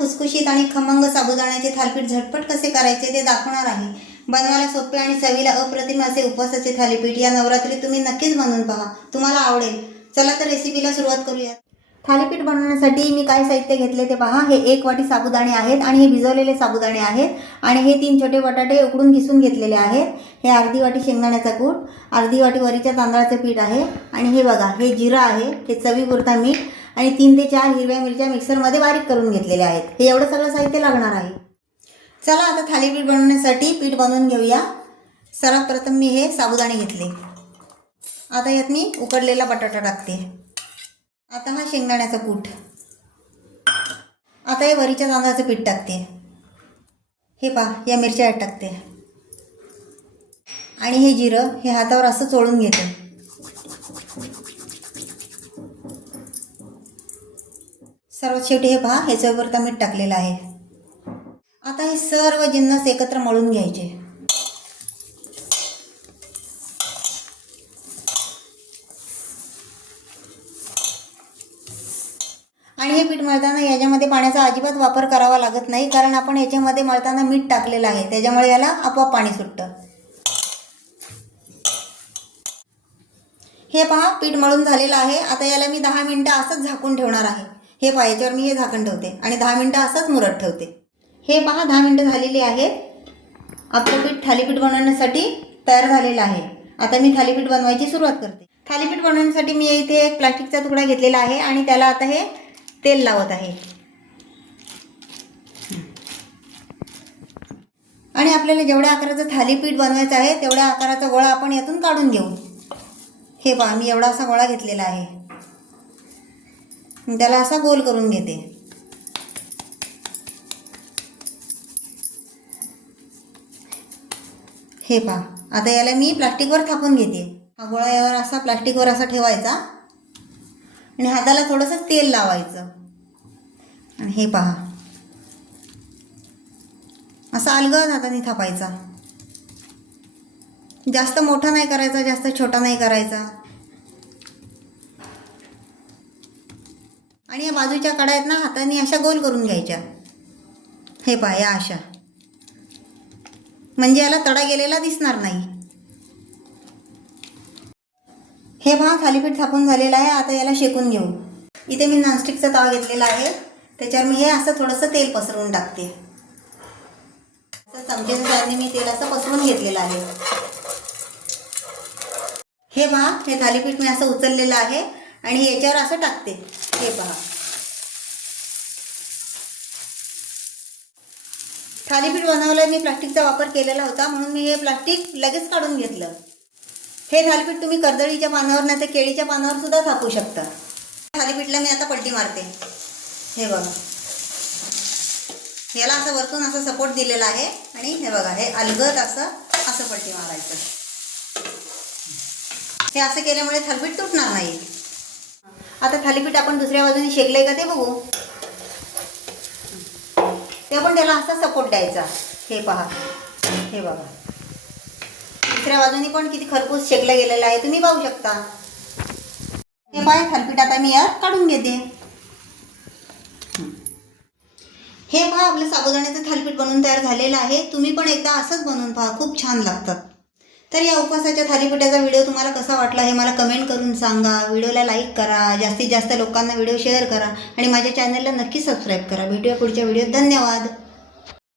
खुसखुशीत आणि खमंग साबुदाण्याचे थालीपीठ झटपट कसे करायचे ते दाखवणार आहे. बनवायला सोपे आणि चवीला अप्रतिम असे उपवासाचे थालीपीठ या नवरात्रीत तुम्ही नक्कीच बनवून पहा. तुम्हाला आवडेल. चला तर रेसिपीला सुरुवात करूया थालीपीठ बनवण्यासाठी मी काय साहित्य घेतले ते पहा. हे एक वाटी साबुदाणे आहेत आणि हे भिजवलेले साबुदाणे आहेत आणि हे तीन छोटे बटाटे उकडून घिसून घेतलेले आहेत. हे अर्धी वाटी शेंगदाण्याचा कूट अर्धी वाटी वरीच्या तांदळाचं पीठ आहे आणि हे बघा हे जिरं आहे हे चवीपुरता मीठ आणि तीन ते चार हिरव्या मिरच्या मिक्सरमध्ये बारीक करून घेतलेल्या आहेत. हे एवढं सगळं साहित्य लागणार आहे. चला आता थालीपीठ बनवण्यासाठी पीठ बनवून घेऊया. सर्वात प्रथम मी हे साबुदाणे घेतले. आता यात मी उकडलेला बटाटा टाकते. आता हा शेंगदाण्याचा कूट. आता हे वरीच्या तांदळाचं पीठ टाकते. हे पा या मिरच्या टाकते. आणि हे जिरं हे हातावर असं चोळून घेते. सर्वात शेवटी हे पहा हे मीठ टाकलेलं आहे. आता हे सर्व जिन्नस एकत्र मळून घ्यायचे. आणि हे पीठ मळताना याच्यामध्ये पाण्याचा अजिबात वापर करावा लागत नाही कारण आपण याच्यामध्ये मळताना मीठ टाकलेलं आहे. त्याच्यामुळे याला आपोआप पाणी सुटतं. हे पहा पीठ मळून झालेलं आहे. आता याला मी दहा मिनटं असंच झाकून ठेवणार आहे. हे पहा याच्यावर मी हे झाकण ठेवते आणि दहा मिनटं असंच मुरत ठेवते. हे पहा दहा मिनटं झालेली आहेत. आपलं पीठ थालीपीठ बनवण्यासाठी तयार झालेलं आहे. आता मी थालीपीठ बनवायची सुरुवात करते. थालीपीठ बनवण्यासाठी मी इथे एक प्लास्टिकचा तुकडा घेतलेला आहे आणि त्याला आता हे तेल लावत आहे. आणि आपल्याला जेवढ्या आकाराचं थालीपीठ बनवायचं आहे तेवढ्या आकाराचा गोळा आपण यातून काढून घेऊ. हे पहा मी एवढा असा गोळा घेतलेला आहे. त्याला असा गोल करून घेते. हे पहा आता याला मी प्लास्टिकवर थापून घेते. हा गोळा यावर असा प्लास्टिकवर असा ठेवायचा. आणि हाताला थोडंसं तेल लावायचं. आणि हे पहा. असा अलगद हाताने थापायचा. जास्त मोठा नाही करायचा जास्त छोटा नाही करायचा. आणि या बाजूच्या कडा आहेत ना हाताने अशा गोल करून घ्यायच्या. हे पहा या अशा. म्हणजे याला तडा गेलेला दिसणार नाही. हे पहा थालीपीठ थापून झालेलं आहे. आता याला शेकून घेऊ. इथे मी नॉनस्टिकचा तवा घेतलेला आहे. त्याच्यावर मी हे असं थोडंसं तेल पसरवून टाकते. असं मी तेल असं पसरून घेतलेलं आहे. हे पहा हे थालीपीठ मी असं उचललेलं आहे. आणि याच्यावर असं टाकते. हे पहा. थालीपीठ बनवलं मी प्लास्टिकचा वापर केलेला होता म्हणून मी हे प्लास्टिक लगेच काढून घेतलं. हे थालीपीठ तुम्ही कर्दळीच्या पानावर नाही तर केळीच्या पानावर सुद्धा थापू शकता. थालीपीठला मी आता पलटी मारते. हे बघा. याला असं वरतून असं सपोर्ट दिलेला आहे. आणि हे बघा हे अलगद असं असं पलटी मारायचं. हे असं केल्यामुळे थालीपीठ तुटणार नाही. आता थालीपीठ आपण दुसऱ्या बाजूने शेकलंय का ते बघू. ते पण त्याला असा सपोर्ट द्यायचा. हे पहा. हे बघा. दुसऱ्या बाजूने पण किती खरपूस शेकला गेलेला आहे. तुम्ही पाहू शकता. हे पाय थालीपीठ आता मी यात काढून घेते. हे पहा आपलं साबुदाण्याचं थालीपीठ बनवून तयार झालेलं आहे. तुम्ही पण एकदा असंच बनवून पहा. खूप छान लागतात तर या उपवासाच्या थालीपीठाचा व्हिडिओ तुम्हाला कसा वाटला हे मला कमेंट करून सांगा. व्हिडिओला लाईक करा. जास्तीत जास्त लोकांना व्हिडिओ शेअर करा. आणि माझ्या चॅनलला नक्की सबस्क्राईब करा. भेटूया पुढच्या व्हिडिओत धन्यवाद.